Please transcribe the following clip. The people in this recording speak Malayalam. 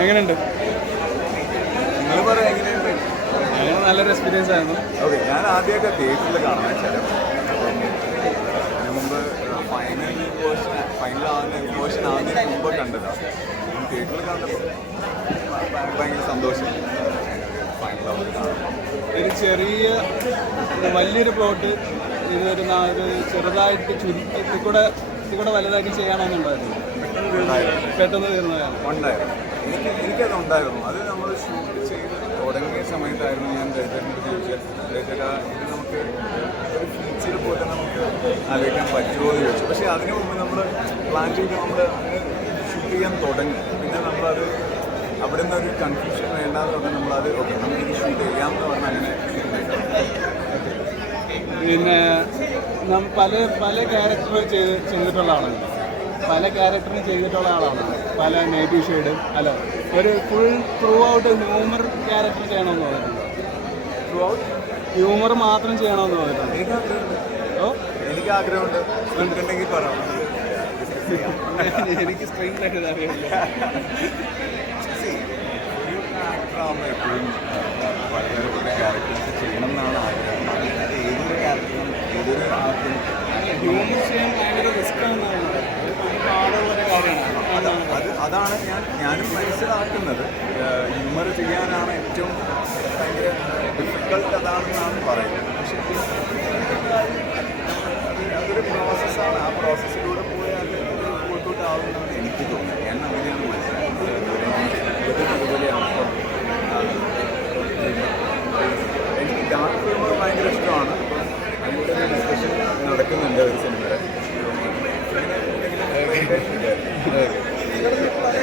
എങ്ങനെയുണ്ട്? നിങ്ങൾ പറയാം എങ്ങനെയുണ്ട്? അങ്ങനെ നല്ലൊരു എക്സ്പീരിയൻസ് ആയിരുന്നു. ഓക്കെ ഞാൻ ആദ്യമൊക്കെ തിയേറ്ററിൽ കാണാൻ അതിന് മുമ്പ് ഫൈനൽ പോർഷൻ ഫൈനൽ ആവുന്ന പോർഷൻ ആവുന്നതിന് മുമ്പ് കണ്ടതാണ് തിയേറ്ററിൽ കണ്ടപ്പോൾ ഭയങ്കര സന്തോഷം. ഒരു ചെറിയ വലിയൊരു പ്ലോട്ട് ഇതൊരു ചെറുതായിട്ട് ചുരുക്കി കൂടെ ഇതിൽ കൂടെ വലുതാക്കി ചെയ്യണമെന്നുണ്ടായിരുന്നു പെട്ടെന്ന് തീർന്നതാണ് ഉണ്ടായിരുന്നു. എനിക്ക് എനിക്കത് ഉണ്ടായിരുന്നു. അത് നമ്മൾ ഷൂട്ട് ചെയ്ത് തുടങ്ങിയ സമയത്തായിരുന്നു ഞാൻ രചനയോട് ചോദിച്ചത്. രചന ഇത് നമുക്ക് ഒരു ഫീച്ചർ പോലെ നമുക്ക് ആലോചിക്കാൻ പറ്റുമോ? എന്ന് ചോദിച്ചു. പക്ഷേ അതിനു മുമ്പ് നമ്മൾ പ്ലാൻ ചെയ്ത് നമ്മൾ ഷൂട്ട് ചെയ്യാൻ തുടങ്ങി. പിന്നെ നമ്മളത് അവിടെ നിന്ന് ഒരു കൺഫ്യൂഷൻ വേണ്ടാന്ന് പറഞ്ഞാൽ നമ്മളത് ഓക്കെ നമുക്കിത് ഷൂട്ട് ചെയ്യാമെന്ന് പറഞ്ഞാൽ അങ്ങനെ പിന്നെ പല പല ക്യാരക്ടർ ചെയ്ത് ചെയ്തിട്ടുള്ള ആളാണ് പല ക്യാരക്ടറും ചെയ്തിട്ടുള്ള ആളാണ്. പല നെഗറ്റീവ് ഷെയ്ഡും അല്ല ഒരു full throughout humour character ചെയ്യണമെന്ന് തോന്നിയിട്ടുണ്ട് ത്രൂ ഔട്ട് ഹ്യൂമർ മാത്രം ചെയ്യണമെന്ന് തോന്നിയിട്ടുണ്ട് എനിക്ക് ആഗ്രഹമുണ്ട്. ഓ? എനിക്ക് ആഗ്രഹമുണ്ട്. സ്ക്രീൻ അറിയില്ല എപ്പോഴും അതാണ് ഞാൻ ഞാനും മനസ്സിലാക്കുന്നത്. ഹ്യൂമർ ചെയ്യാനാണ് ഏറ്റവും ഭയങ്കര ഡിഫിക്കൾട്ട് അതാണെന്നാണ് പറയുന്നത്. പക്ഷേ അതൊരു പ്രോസസ്സാണ് ആ പ്രോസസ്സിലൂടെ പോയാൽ പോയിട്ടാവുമെന്നാണ് എനിക്ക് തോന്നുന്നത്. ഞാൻ അങ്ങനെയാണ് മനസ്സിലാക്കുന്നത് എനിക്ക് ഡാർക്ക് ഹ്യൂമർ ഭയങ്കര ഇഷ്ടമാണ്. അതിന്റെ ഡിസ്കഷൻ നടക്കുന്നുണ്ട് ഒരു സിനിമയുടെ